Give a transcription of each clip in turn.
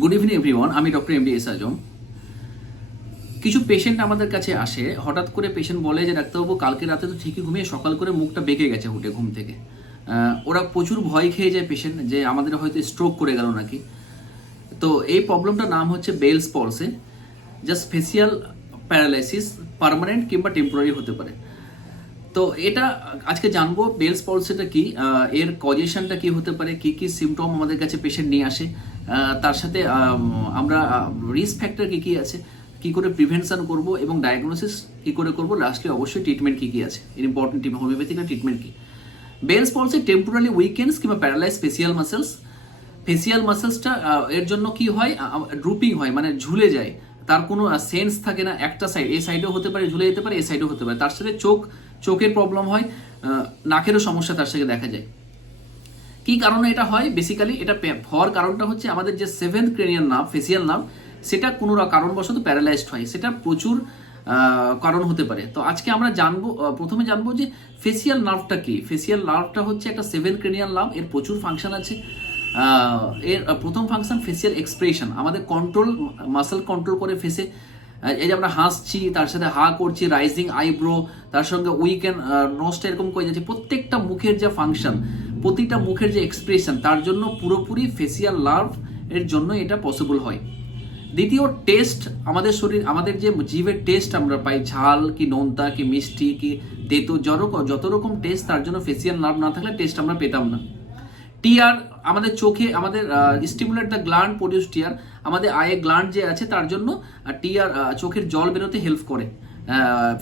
Good evening everyone আমি doctor M D S Azam কিছু patient আমাদের কাছে আসে, হঠাৎ করে পেশেন্ট বলে যে, ডাক্তারবাবু, কালকে রাতে তো ঠিকই ঘুমিয়ে সকাল করে মুখটা বেঁকে গেছে উঠে ঘুম থেকে। ওরা প্রচুর ভয় খেয়ে যায় পেশেন্ট যে, আমাদের হয়তো স্ট্রোক করে গেল নাকি? তো এই প্রবলেমটার নাম হচ্ছে Bell's palsy just facial paralysis permanent কিংবা টেম্পোরারি হতে পারে। তো এটা, আজকে জানব বেলস পলসিটা কি এর কজেশনটা কি হতে পারে, কি কি সিমটম আমাদের কাছে পেশেন্ট নিয়ে আসে তার সাথে আমরা রিস্ক ফ্যাক্টর কি কি আছে, কি করে প্রিভেনশন করব এবং ডায়াগনোসিস কি করে করব লাস্টলি অবশ্যই ট্রিটমেন্ট কি কি আছে ইম্পর্টেন্ট হোমিওপ্যাথিক ট্রিটমেন্ট কি। বেলস পলসে টেম্পোরারি উইকেন্ডস কিংবা প্যারালাইজ ফেসিয়াল মাসেলস ফেসিয়াল মাসেলসটা এর জন্য কি হয় ড্রুপিং হয় মানে ঝুলে যায়, তার কোনো সেন্স থাকে না, একটা সাইড এই সাইডেও হতে পারে, ঝুলে যেতে পারে এই সাইডেও হতে পারে, তার সাথে চোখ চোখের প্রবলেম হয় নাকেরও সমস্যা তার সাথে দেখা যায়। কি কারণে এটা হয়? বেসিক্যালি এটা হওয়ার কারণটা হচ্ছে আমাদের যে seventh cranial nerve facial nerve সেটা কোনো কারণবশত প্যারালাইজড হয়। সেটা প্রচুর কারণ হতে পারে। তো আজকে আমরা জানব প্রথমে জানব যে ফেসিয়াল নার্ভটা কি? ফেসিয়াল নার্ভটা হচ্ছে একটা সেভেন ক্রেনিয়াল নার্ভ এর প্রচুর ফাংশন আছে। এর প্রথম ফাংশন ফেসিয়াল এক্সপ্রেশন আমাদের কন্ট্রোল মাসেল কন্ট্রোল করে ফেসে এই যে আমরা হাসছি, তার সাথে হা করছি রাইজিং আইব্রো তার সঙ্গে উইকেন নোস্ট এরকম করে যাচ্ছে, প্রত্যেকটা মুখের যে ফাংশন প্রতিটা মুখের যে এক্সপ্রেশন তার জন্য পুরোপুরি ফেসিয়াল লার্ভ এর জন্য এটা পসিবল হয়। দ্বিতীয় টেস্ট আমাদের শরীর, আমাদের যে জীবের টেস্ট আমরা পাই, ঝাল কি নোনতা, কি মিষ্টি, কি তেতো যত যত রকম টেস্ট তার জন্য ফেসিয়াল নার্ভ না থাকলে টেস্ট আমরা পেতাম না। টিয়ার আমাদের চোখে, আমাদের stimulate the gland produce tear আমাদের আয়ে গ্ল্যান্ড যে আছে, তার জন্য টিয়ার চোখের জল বেরোতে হেল্প করে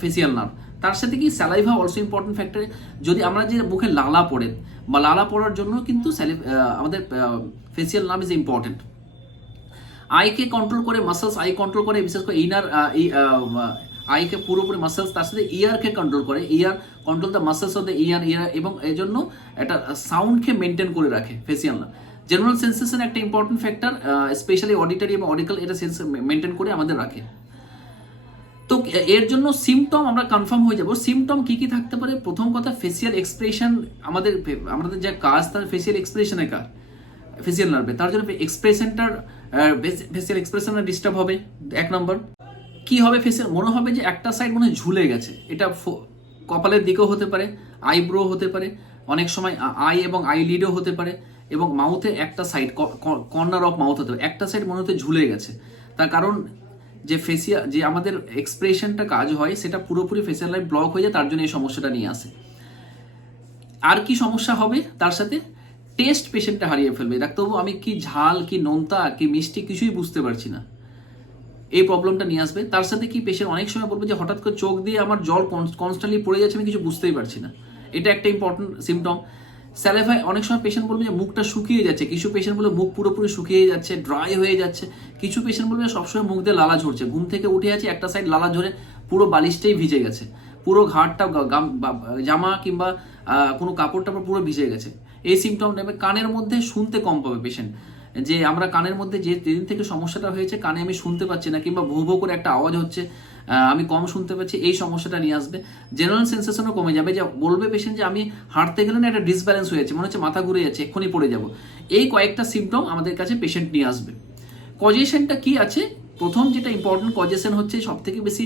ফেসিয়াল নার্ভ তার সাথে কি স্যালাইভা অলসো ইম্পর্টেন্ট ফ্যাক্টর যদি আমরা যে মুখে লালা পড়ে, বা লালা পড়ার জন্য কিন্তু আমাদের ফেসিয়াল নাম ইজ ইম্পর্টেন্ট আইকে কন্ট্রোল করে মাসেলস আই কন্ট্রোল করে, বিশেষ করে ইনার আইকে পুরোপুরি মাসেলস তার সাথে ইয়ারকে কন্ট্রোল করে। Ear control the muscles of the ear ear এবং এই জন্য একটা সাউন্ডকে মেনটেন করে রাখে ফেসিয়াল না জেনারেল সেন্সেশন একটা ইম্পর্টেন্ট ফ্যাক্টর স্পেশালি অডিটারি এবং অডিক্যাল এটা সেন্স মেনটেন করে আমাদের রাখে। তো এর জন্য সিমটম আমরা কনফার্ম হয়ে যাব। সিমটম কি কি থাকতে পারে? প্রথম কথা ফেসিয়াল এক্সপ্রেশন আমাদের আমাদের যে কাজ, তার ফেসিয়াল এক্সপ্রেশনের কাজ ফেসিয়াল নার্ভে তার জন্য এক্সপ্রেশনটার ফেসিয়াল এক্সপ্রেশনটা ডিস্টার্ব হবে। এক নম্বর, কি হবে ফেসিয়াল মনে হবে যে একটা সাইড মনে ঝুলে গেছে। এটা কপালের দিকেও হতে পারে আইব্রো হতে পারে। অনেক সময় আই এবং আই লিডও হতে পারে। এবং মাউথে একটা সাইড কর্নার অফ মাউথ হতে পারে। একটা সাইড মনে হতে ঝুলে গেছে। তার কারণ যে ফেসিয়া যে আমাদের এক্সপ্রেশনটা কাজ হয়, সেটা পুরোপুরি ফেসিয়াল লাইফ ব্লক হয়ে যায়, তার জন্য এই সমস্যাটা নিয়ে আসে। আর কি সমস্যা হবে? তার সাথে টেস্ট পেশেন্টটা হারিয়ে ফেলবে। ডাক্তারবাবু, আমি কি ঝাল, কি নোনতা, কি মিষ্টি কিছুই বুঝতে পারছি না। এই প্রবলেমটা নিয়ে আসবে। তার সাথে কি পেশেন্ট অনেক সময় বলবে যে, হঠাৎ করে চোখ দিয়ে আমার জল কনস্ট্যান্টলি পড়ে যাচ্ছে, আমি কিছু বুঝতেই পারছি না। এটা একটা ইম্পর্টেন্ট সিমটম স্যালেভায় অনেক সময় পেশেন্ট বলবে যে মুখটা শুকিয়ে যাচ্ছে। কিছু পেশেন্ট বলে মুখ পুরোপুরি শুকিয়ে যাচ্ছে ড্রাই হয়ে যাচ্ছে। কিছু পেশেন্ট বলবে সবসময় মুখ দিয়ে লালা ঝরছে। ঘুম থেকে উঠে আছে, একটা সাইড লালা ঝরে পুরো বালিশটাই ভিজে গেছে। পুরো ঘাটটা জামা কিংবা কোনো কাপড় টাপড় পুরো ভিজে গেছে। এই সিমটম নেবে কানের মধ্যে শুনতে কম পাবে পেশেন্ট যে আমরা কানের মধ্যে যে যেদিন থেকে সমস্যাটা হয়েছে, কানে আমি শুনতে পাচ্ছি না কিংবা ভো ভো করে একটা আওয়াজ হচ্ছে আমি কম শুনতে পাচ্ছি এই সমস্যাটা নিয়ে আসবে। জেনারেল সেন্সেশনও কমে যাবে। যে বলবে পেশেন্ট যে আমি হাঁটতে গেলে না একটা ডিসব্যালেন্স হয়ে যাচ্ছে, মনে হচ্ছে মাথা ঘুরে যাচ্ছে, এক্ষুনি পড়ে যাব। এই কয়েকটা সিমটম আমাদের কাছে পেশেন্ট নিয়ে আসবে। কজেশনটা কি আছে? প্রথম যেটা ইম্পর্টেন্ট কজেশন হচ্ছে সব থেকে বেশি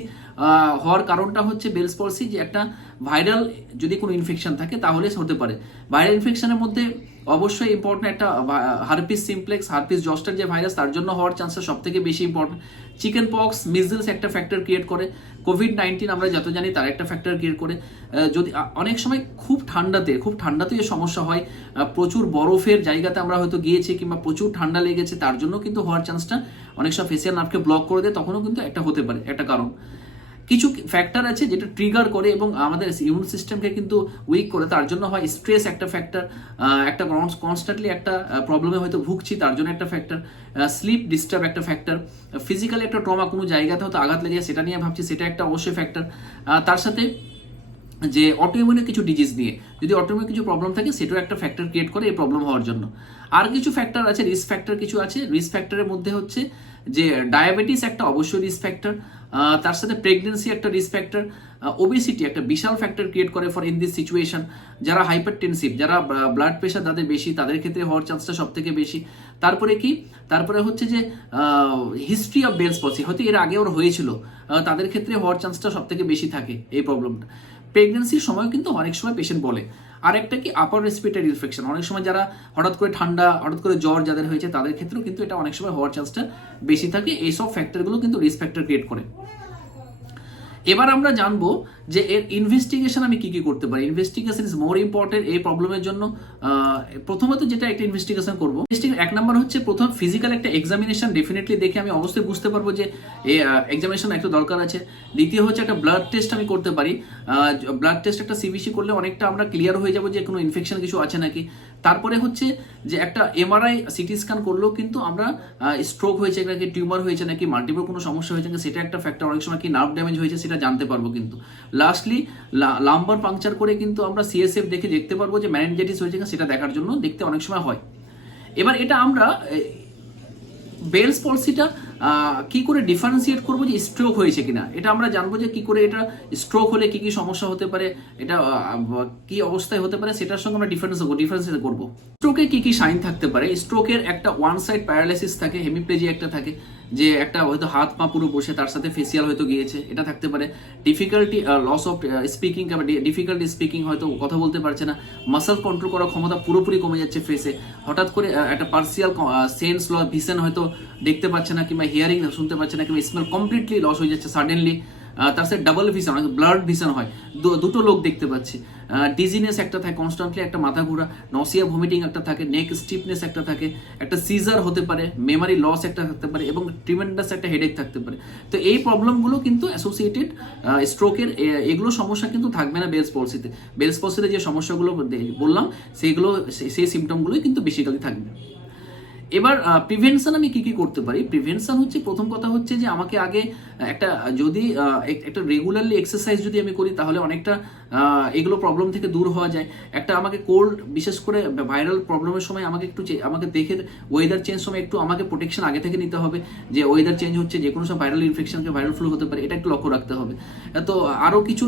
হওয়ার কারণটা হচ্ছে বেলস পলসি যে একটা ভাইরাল যদি কোনো ইনফেকশন থাকে, তাহলে হতে পারে। ভাইরাল ইনফেকশনের মধ্যে অবশ্যই ইম্পর্টেন্ট একটা হারপিস সিমপ্লেক্স হারপিস জস্টার যে ভাইরাস তার জন্য হওয়ার চান্সেস সব থেকে বেশি ইম্পর্টেন্ট চিকেন পক্স মিজলস একটা ফ্যাক্টর ক্রিয়েট করে। কোভিড নাইন্টিন আমরা যত জানি তার একটা ফ্যাক্টর ক্রিয়েট করে। যদি অনেক সময় খুব ঠান্ডাতে খুব ঠান্ডাতে সমস্যা হয়। প্রচুর বরফের জায়গাতে আমরা হয়তো গিয়েছি কিংবা প্রচুর ঠান্ডা লেগেছে, তার জন্য কিন্তু হওয়ার চান্সটা অনেক সময় ফেসিয়াল নার্ভকে ব্লক করে দেয়, তখনও কিন্তু একটা হতে পারে, একটা কারণ। কিছু ফ্যাক্টর আছে যেটা ট্রিগার করে এবং আমাদের ইমিউন সিস্টেমকে কিন্তু উইক করে। তার জন্য হয় স্ট্রেস একটা ফ্যাক্টর একটা কনস্ট্যান্টলি একটা প্রবলেমে হয়তো ভুগছি, তার জন্য একটা ফ্যাক্টর স্লিপ ডিস্টার্ব একটা ফ্যাক্টর ফিজিক্যালি একটা ট্রমা কোনো জায়গাতে হয়তো আঘাত লেগে সেটা নিয়ে ভাবছি, সেটা একটা অবশ্যই ফ্যাক্টর তার সাথে যে অটোইমিউনের কিছু ডিজিজ নিয়ে। যদি অটোইমিউন কিছু প্রবলেম থাকে, সেটাও একটা ফ্যাক্টর ক্রিয়েট করে এই প্রবলেম হওয়ার জন্য। আর কিছু ফ্যাক্টর আছে রিস্ক ফ্যাক্টর কিছু আছে। রিস্ক ফ্যাক্টরের মধ্যে হচ্ছে যে ডায়াবেটিস একটা অবশ্যই রিস্ক ফ্যাক্টর তার সাথে প্রেগনেন্সি একটা রিস্ক ফ্যাক্টর ওবেসিটি একটা বিশাল ফ্যাক্টর ক্রিয়েট করে ফর ইন দিস সিচুয়েশন যারা হাইপার টেনসিভ যারা ব্লাড প্রেশার তাদের বেশি, তাদের ক্ষেত্রে হওয়ার চান্সটা সব থেকে বেশি। তারপরে কি? তারপরে হচ্ছে যে হিস্ট্রি অফ বেলস পসি হয়তো এর আগে ওর হয়েছিল তাদের ক্ষেত্রে হওয়ার চান্সটা সব থেকে বেশি থাকে এই প্রবলেমটা প্রেগনেন্সির সময় কিন্তু অনেক সময় পেশেন্ট বলে। আর একটা কি? আপার রেসপিরেটরি ইনফেকশন অনেক সময় যারা হঠাৎ করে ঠান্ডা, হঠাৎ করে জ্বর যাদের হয়েছে, তাদের ক্ষেত্রেও কিন্তু এটা অনেক সময় হওয়ার চান্সটা বেশি থাকে। এইসব ফ্যাক্টরগুলো কিন্তু রিস্ক ফ্যাক্টর ক্রিয়েট করে। এবার আমরা জানব যে এর ইনভেস্টিগেশন আমি কি কি করতে পারি। ইনভেস্টিগেশন ইজ মোর ইম্পর্টেন্ট এই প্রবলেমের জন্য। প্রথমত যেটা একটা ইনভেস্টিগেশন করব। এক নাম্বার হচ্ছে প্রথম ফিজিক্যাল একটা এক্সামিনেশন ডেফিনেটলি দেখে আমি অবশ্যই বুঝতে পারব যে এক্সামিনেশন একটা দরকার আছে। দ্বিতীয় হচ্ছে একটা ব্লাড টেস্ট আমি করতে পারি। ব্লাড টেস্ট একটা সিবিসি করলে অনেকটা আমরা ক্লিয়ার হয়ে যাব যে কোনো ইনফেকশন কিছু আছে নাকি। তারপরে হচ্ছে যে একটা এমআরআই সিটি স্ক্যান করলেও কিন্তু আমরা স্ট্রোক হয়েছে নাকি টিউমার হয়েছে নাকি মাল্টিপল কোনো সমস্যা হয়েছে সেটা একটা ফ্যাক্টর অনেক সময় কি নার্ভ ড্যামেজ হয়েছে সেটা জানতে পারব কিন্তু। লাস্টলি লাম্বার পাংচার করে কিন্তু আমরা সিএসএফ দেখে দেখতে পারব যে ম্যানেঞ্জাইটিস হয়েছে কিনা সেটা দেখার জন্য। দেখতে অনেক সময় হয়। এবার এটা আমরা বেলস পলসিটা কি করে ডিফারেন্সিয়েট করব যে স্ট্রোক হয়েছে কিনা? এটা আমরা জানব যে কি করে এটা স্ট্রোক হলে কি কি সমস্যা হতে পারে, এটা কি অবস্থায় হতে পারে, সেটার সঙ্গে আমরা ডিফারেন্স ডিফারেন্সিয়েট করব। স্ট্রোকে কি কি সাইন থাকতে পারে? স্ট্রোকের একটা ওয়ান সাইড প্যারালাইসিস থাকে হেমিপ্লেজি একটা থাকে। যে একটা হয়তো হাত পা পুরো বসে, তার সাথে ফেসিয়াল হয়তো গিয়েছে, এটা থাকতে পারে। Difficulty loss of speaking difficulty speaking হয়তো কথা বলতে পারছে না। মাসেল কন্ট্রোল করার ক্ষমতা পুরোপুরি কমে যাচ্ছে ফেসে হঠাৎ করে একটা পার্সিয়াল সেন্স লস ভিশন হয়তো দেখতে পাচ্ছে না, কিংবা হিয়ারিং শুনতে পাচ্ছে না, কিংবা স্মেল কমপ্লিটলি লস হয়ে যাচ্ছে সাডেনলি তার সাথে ডাবল ভিশন ব্লাড ভিশন হয়। দুটো লোক দেখতে পাচ্ছে। ডিজিনেস একটা থাকে কনস্ট্যান্টলি একটা মাথা ঘোরা নসিয়া ভমিটিং একটা থাকে নেক স্টিফনেস একটা থাকে, একটা সিজার হতে পারে মেমারি লস একটা থাকতে পারে, এবং ট্রিমেন্ডাস একটা হেডেক থাকতে পারে। তো এই প্রবলেমগুলো কিন্তু অ্যাসোসিয়েটেড স্ট্রোকের এগুলো সমস্যা কিন্তু থাকবে না বেলস পলসিতে বেলস পলসিতে যে সমস্যাগুলো বললাম, সেইগুলো সেই সিমটমগুলোই কিন্তু বেসিক্যালি থাকবে। এবার প্রিভেনশন আমি কি কি করতে পারি? প্রিভেনশন হচ্ছে, প্রথম কথা হচ্ছে যে আমাকে আগে একটা, যদি একটা রেগুলারলি এক্সারসাইজ যদি আমি করি, তাহলে অনেকটা এগুলো প্রবলেম থেকে দূর হওয়া যায়। একটা আমাকে কোল্ড বিশেষ করে ভাইরাল প্রবলেমের সময় আমাকে একটু আমাকে দেখে ওয়েদার চেঞ্জ সময় একটু আমাকে প্রোটেকশন আগে থেকে নিতে হবে। যে ওয়েদার চেঞ্জ হচ্ছে, যে কোনো সময় ভাইরাল ইনফেকশনকে ভাইরাল ফ্লু হতে পারে, এটা একটু লক্ষ্য রাখতে হবে। তো আরও কিছু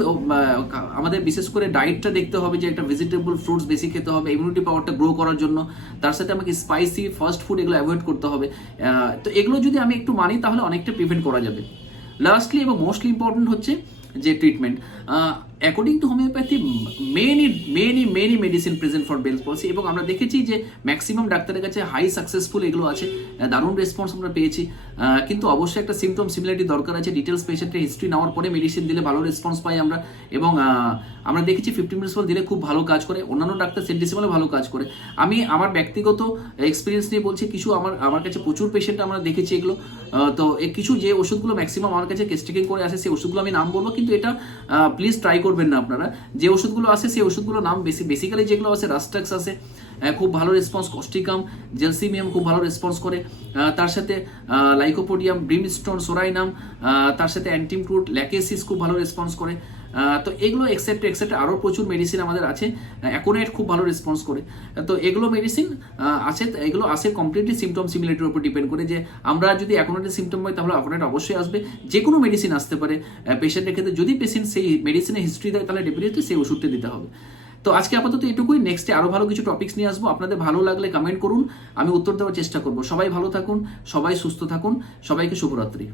আমাদের বিশেষ করে ডায়েটটা দেখতে হবে যে একটা ভেজিটেবল ফ্রুটস বেশি খেতে হবে ইমিউনিটি পাওয়ারটা গ্রো করার জন্য। তার সাথে আমাকে স্পাইসি ফাস্ট ফুড এগুলো অ্যাভয়েড করতে হবে। তো এগুলো যদি আমি একটু মানি, তাহলে অনেকটা প্রিভেন্ট করা যাবে। লাস্টলি এবং মোস্টলি ইম্পর্টেন্ট হচ্ছে যে treatment according to homeopathy many many many medicine present for Bell's palsy এবং আমরা দেখেছি যে ম্যাক্সিমাম ডাক্তারের কাছে হাই সাকসেসফুল এগুলো আছে। দারুণ রেসপন্স আমরা পেয়েছি। কিন্তু অবশ্যই একটা সিমটম সিমিলারিটি দরকার আছে। ডিটেলস পেশেন্টের হিস্ট্রি নেওয়ার পরে মেডিসিন দিলে ভালো রেসপন্স পাই আমরা। এবং আমরা দেখেছি ফিফটি মিনিটস দিলে খুব ভালো কাজ করে। অন্যান্য ডাক্তার সেট ডিসিমালে ভালো কাজ করে। আমি আমার ব্যক্তিগত এক্সপিরিয়েন্স নিয়ে বলছি, কিছু আমার আমার কাছে প্রচুর পেশেন্ট আমরা দেখেছি এগুলো। তো কিছু যে ওষুধগুলো ম্যাক্সিমাম আমার কাছে কেস্টেকিং করে আসে, সেই ওষুধগুলো আমি নাম বলব। কিন্তু এটা প্লিজ ট্রাই করবেন না আপনারা। যে ওষুধগুলো আছে, সেই ওষুধগুলোর নাম বেশি বেসিক্যালি যেগুলো আছে রাস্টাক্স আছে খুব ভালো রেসপন্স কস্টিকাম জেলসিমিয়াম খুব ভালো রেসপন্স করে। তার সাথে লাইকোপোডিয়াম ব্রিমস্টোন সোরাইনাম তার সাথে অ্যান্টিমক্রুট ল্যাকেসিস খুব ভালো রেসপন্স করে। তো এগুলো এক্সেপ্ট এক্সেপ্ট আরও প্রচুর মেডিসিন আমাদের আছে। অ্যাকোনাইট খুব ভালো রেসপন্স করে। তো এগুলো মেডিসিন আছে এগুলো আসে কমপ্লিটলি সিমটম সিমিলারিটির উপর ডিপেন্ড করে যে আমরা যদি অ্যাকোনাইটের সিমটম হয় তাহলে অ্যাকোনাইট অবশ্যই আসবে। যে কোনো মেডিসিন আসতে পারে। পেশেন্টের ক্ষেত্রে যদি পেশেন্ট সেই মেডিসিনের হিস্ট্রি দেয়, তাহলে ডেফিনেটলি সেই ওষুধটা দিতে হবে। তো আজকে আপাতত এটুকুই। নেক্সটে আরও ভালো কিছু টপিক্স নিয়ে আসব। আপনাদের ভালো লাগলে কমেন্ট করুন। আমি উত্তর দেওয়ার চেষ্টা করব। সবাই ভালো থাকুন, সবাই সুস্থ থাকুন, সবাইকে শুভরাত্রি।